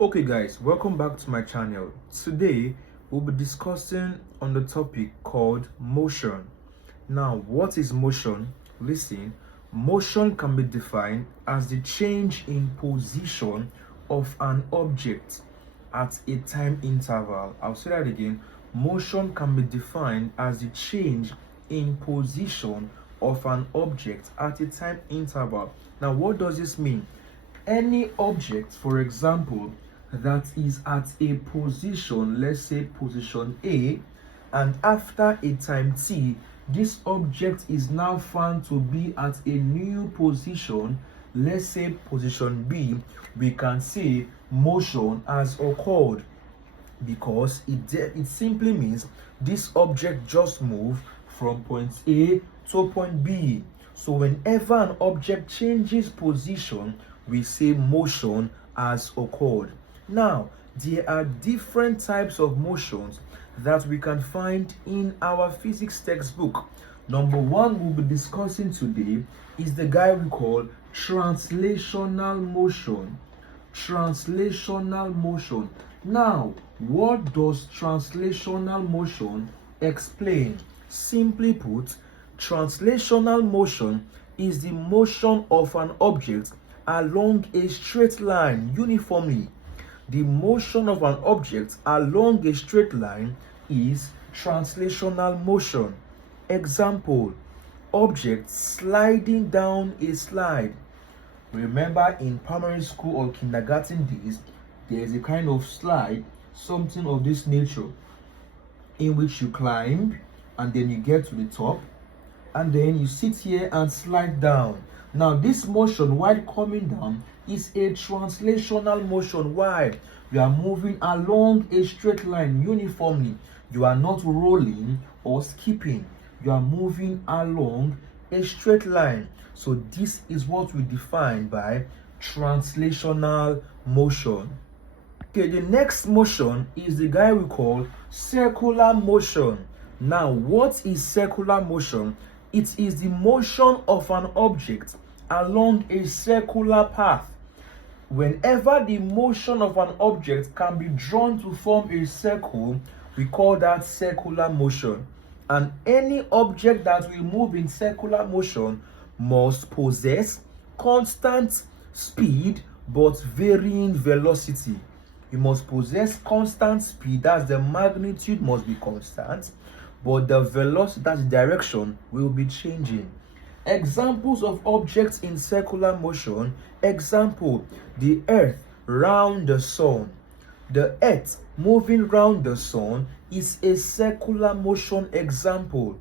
Okay guys, welcome back to my channel. Today we'll be discussing on the topic called motion. Now, what is motion? Listen, motion can be defined as the change in position of an object at a time interval. I'll say that again. Motion can be defined as the change in position of an object at a time interval. Now, what does this mean? Any object, for example, that is at a position, let's say position A, and after a time t, this object is now found to be at a new position, let's say position B, we can say motion has occurred, because it simply means this object just moved from point A to point B. So whenever an object changes position, we say motion has occurred. Now, there are different types of motions that we can find in our physics textbook. Number one we'll be discussing today is the guy we call translational motion. Translational motion. Now, what does translational motion explain? Simply put, translational motion is the motion of an object along a straight line uniformly. The motion of an object along a straight line is translational motion. Example, object sliding down a slide. Remember, in primary school or kindergarten days, there is a kind of slide, something of this nature, in which you climb and then you get to the top and then you sit here and slide down. Now, this motion while coming down is a translational motion. Why? You are moving along a straight line uniformly. You are not rolling or skipping. You are moving along a straight line. So this is what we define by translational motion. Okay, the next motion is the guy we call circular motion. Now, what is circular motion? It is the motion of an object along a circular path. Whenever the motion of an object can be drawn to form a circle, we call that circular motion. And any object that will move in circular motion must possess constant speed but varying velocity. You must possess constant speed, that's the magnitude must be constant, but the velocity, that's the direction, will be changing. Examples of objects in circular motion. Example, the earth round the sun. The earth moving round the sun is a circular motion example.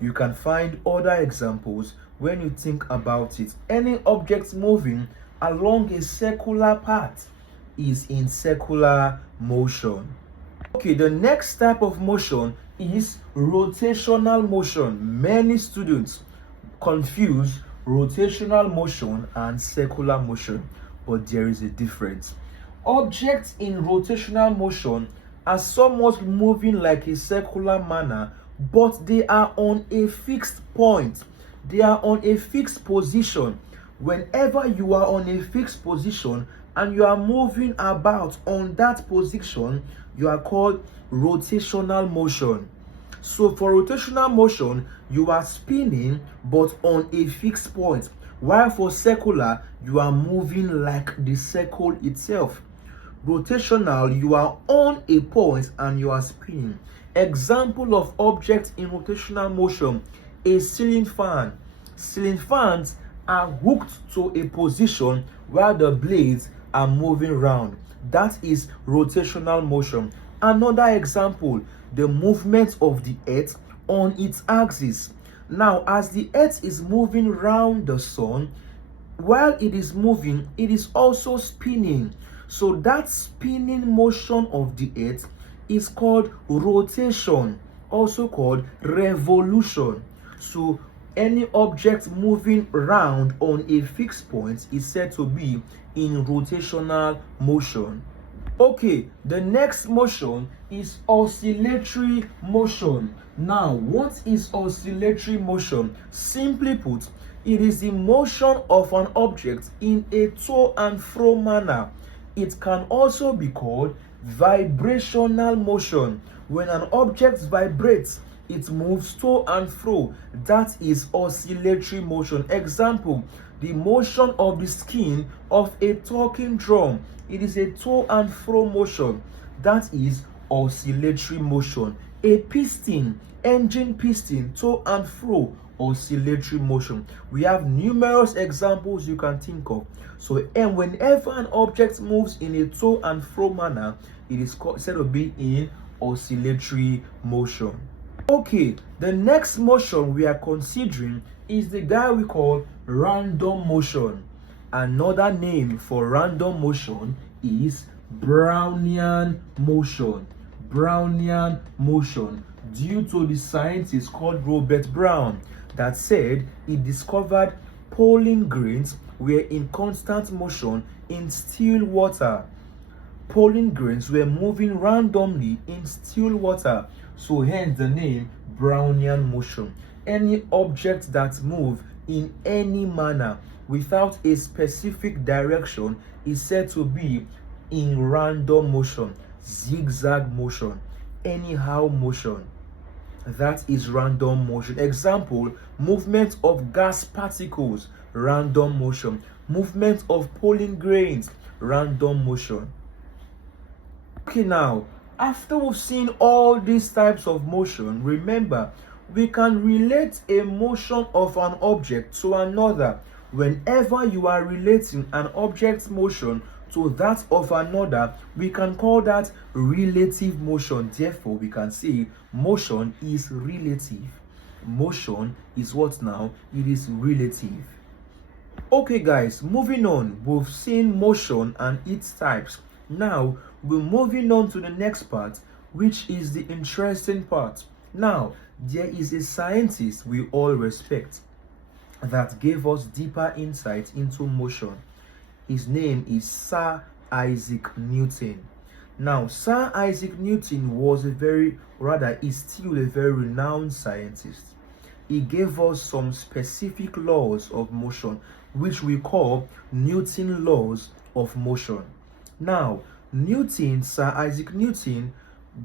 You can find other examples when you think about it. Any object moving along a circular path is in circular motion. Okay, the next type of motion is rotational motion. Many students confuse rotational motion and circular motion, but there is a difference. Objects in rotational motion are somewhat moving like a circular manner, but they are on a fixed point. They are on a fixed position. Whenever you are on a fixed position and you are moving about on that position, you are called rotational motion. So for rotational motion, you are spinning but on a fixed point, while for circular, you are moving like the circle itself. Rotational, you are on a point and you are spinning. Example of objects in rotational motion: a ceiling fan. Ceiling fans are hooked to a position while the blades are moving around. That is rotational motion. Another example, the movement of the earth on its axis. Now, as the earth is moving round the sun, while it is moving, it is also spinning. So that spinning motion of the earth is called rotation, also called revolution. So any object moving around on a fixed point is said to be in rotational motion. Okay, the next motion is oscillatory motion. Now, what is oscillatory motion? Simply put, it is the motion of an object in a to and fro manner. It can also be called vibrational motion. When an object vibrates, it moves to and fro. That is oscillatory motion. Example, the motion of the skin of a talking drum. It is a to and fro motion. That is oscillatory motion. A piston, engine piston, to and fro, oscillatory motion. We have numerous examples you can think of. So, and whenever an object moves in a to and fro manner, it is said to be in oscillatory motion. Okay, the next motion we are considering is the guy we call random motion. Another name for random motion is Brownian motion. Brownian motion, due to the scientist called Robert Brown that said he discovered pollen grains were in constant motion in still water. Pollen grains were moving randomly in still water, so hence the name Brownian motion. Any object that moves in any manner without a specific direction is said to be in random motion, zigzag motion, anyhow motion. That is random motion. Example, movement of gas particles, random motion. Movement of pollen grains, random motion. Okay, now, after we've seen all these types of motion, remember, we can relate a motion of an object to another. Whenever you are relating an object's motion to that of another, we can call that relative motion. Therefore, we can say motion is relative. Motion is what now? It is relative. Okay, guys, moving on. We've seen motion and its types. Now, we're moving on to the next part, which is the interesting part. Now, there is a scientist we all respect that gave us deeper insight into motion. His name is Sir Isaac Newton. Now, Sir Isaac Newton was is still a very renowned scientist. He gave us some specific laws of motion, which we call Newton laws of motion. Now, Sir Isaac Newton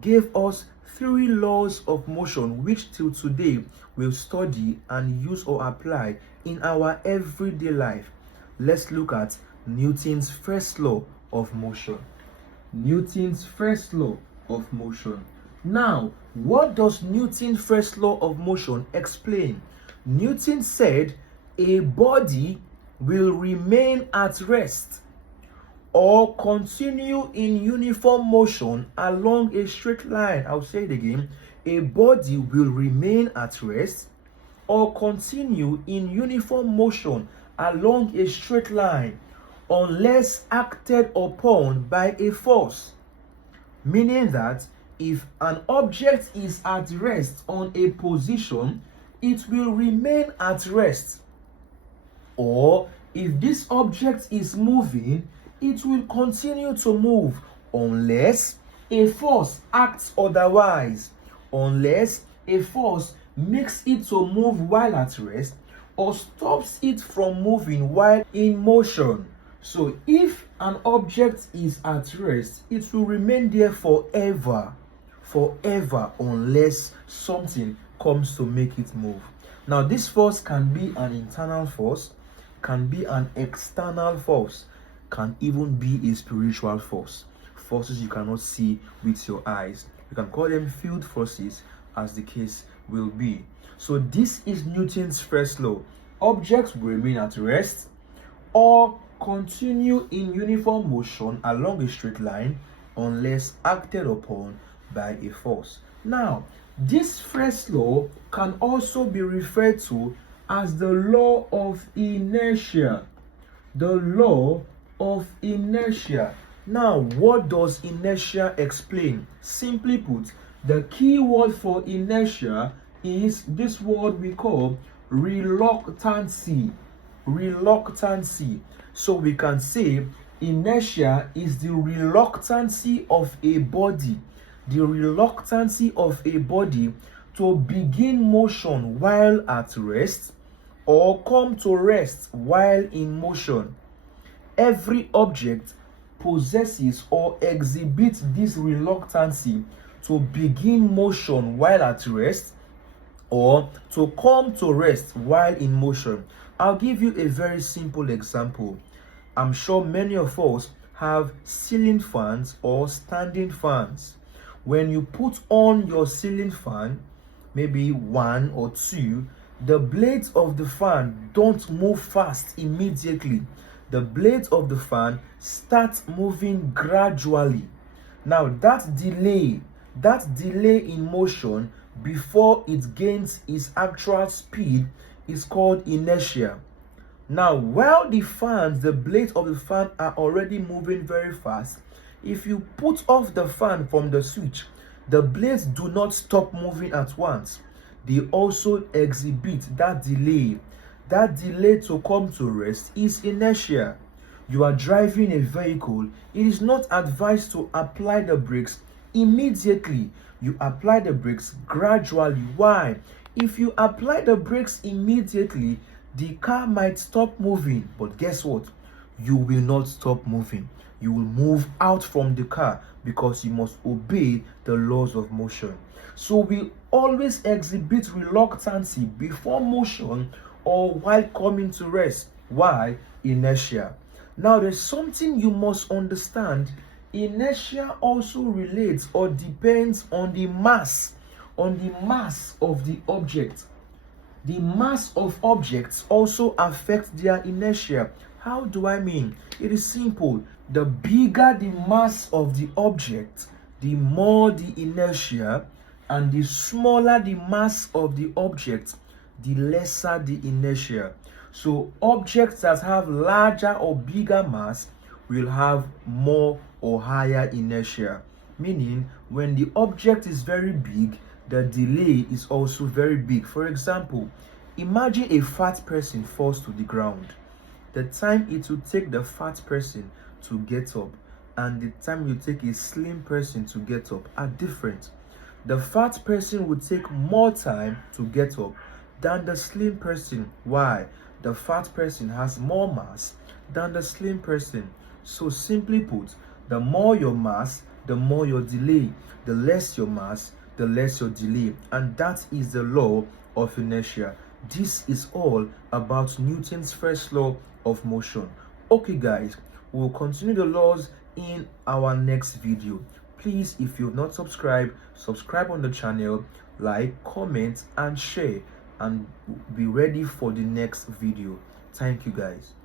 gave us 3 laws of motion, which till today we'll study and use or apply in our everyday life. Let's look at Newton's first law of motion. Newton's first law of motion. Now, what does Newton's first law of motion explain? Newton said a body will remain at rest or continue in uniform motion along a straight line. I'll say it again. A body will remain at rest or continue in uniform motion along a straight line unless acted upon by a force. Meaning that if an object is at rest on a position, it will remain at rest. Or if this object is moving, it will continue to move unless a force acts otherwise, unless a force makes it to move while at rest or stops it from moving while in motion. So if an object is at rest, it will remain there forever, unless something comes to make it move. Now, this force can be an internal force, can be an external force, can even be a spiritual force. Forces you cannot see with your eyes. You can call them field forces, as the case will be. So this is Newton's first law. Objects will remain at rest or continue in uniform motion along a straight line unless acted upon by a force. Now, this first law can also be referred to as the law of inertia. The law of inertia. Now, what does inertia explain? Simply put, the key word for inertia is this word we call reluctancy. Reluctancy. So we can say inertia is the reluctancy of a body. The reluctancy of a body to begin motion while at rest or come to rest while in motion. Every object possesses or exhibits this reluctancy to begin motion while at rest or to come to rest while in motion. I'll give you a very simple example. I'm sure many of us have ceiling fans or standing fans. When you put on your ceiling fan, maybe one or two, the blades of the fan don't move fast immediately. The blades of the fan start moving gradually. Now that delay in motion before it gains its actual speed is called inertia. Now, while the blades of the fan are already moving very fast, if you put off the fan from the switch, the blades do not stop moving at once. They also exhibit that delay. That delay to come to rest is inertia. You are driving a vehicle. It is not advised to apply the brakes immediately. You apply the brakes gradually. Why? If you apply the brakes immediately, the car might stop moving, but guess what? You will not stop moving. You will move out from the car because you must obey the laws of motion. So we always exhibit reluctancy before motion or while coming to rest. Why? Inertia. Now there's something you must understand. Inertia also relates or depends on the mass of the object. The mass of objects also affects their inertia. How do I mean? It is simple. The bigger the mass of the object, the more the inertia, and the smaller the mass of the object, the lesser the inertia. So objects that have larger or bigger mass will have more or higher inertia. Meaning, when the object is very big, the delay is also very big. For example, imagine a fat person falls to the ground. The time it will take the fat person to get up and the time you take a slim person to get up are different. The fat person will take more time to get up than the slim person. Why? The fat person has more mass than the slim person. So simply put, the more your mass, the more your delay. The less your mass, the less your delay. And that is the law of inertia. This is all about Newton's first law of motion. Okay guys, we'll continue the laws in our next video. Please, if you've not subscribed, subscribe on the channel, like, comment and share, and be ready for the next video. Thank you guys.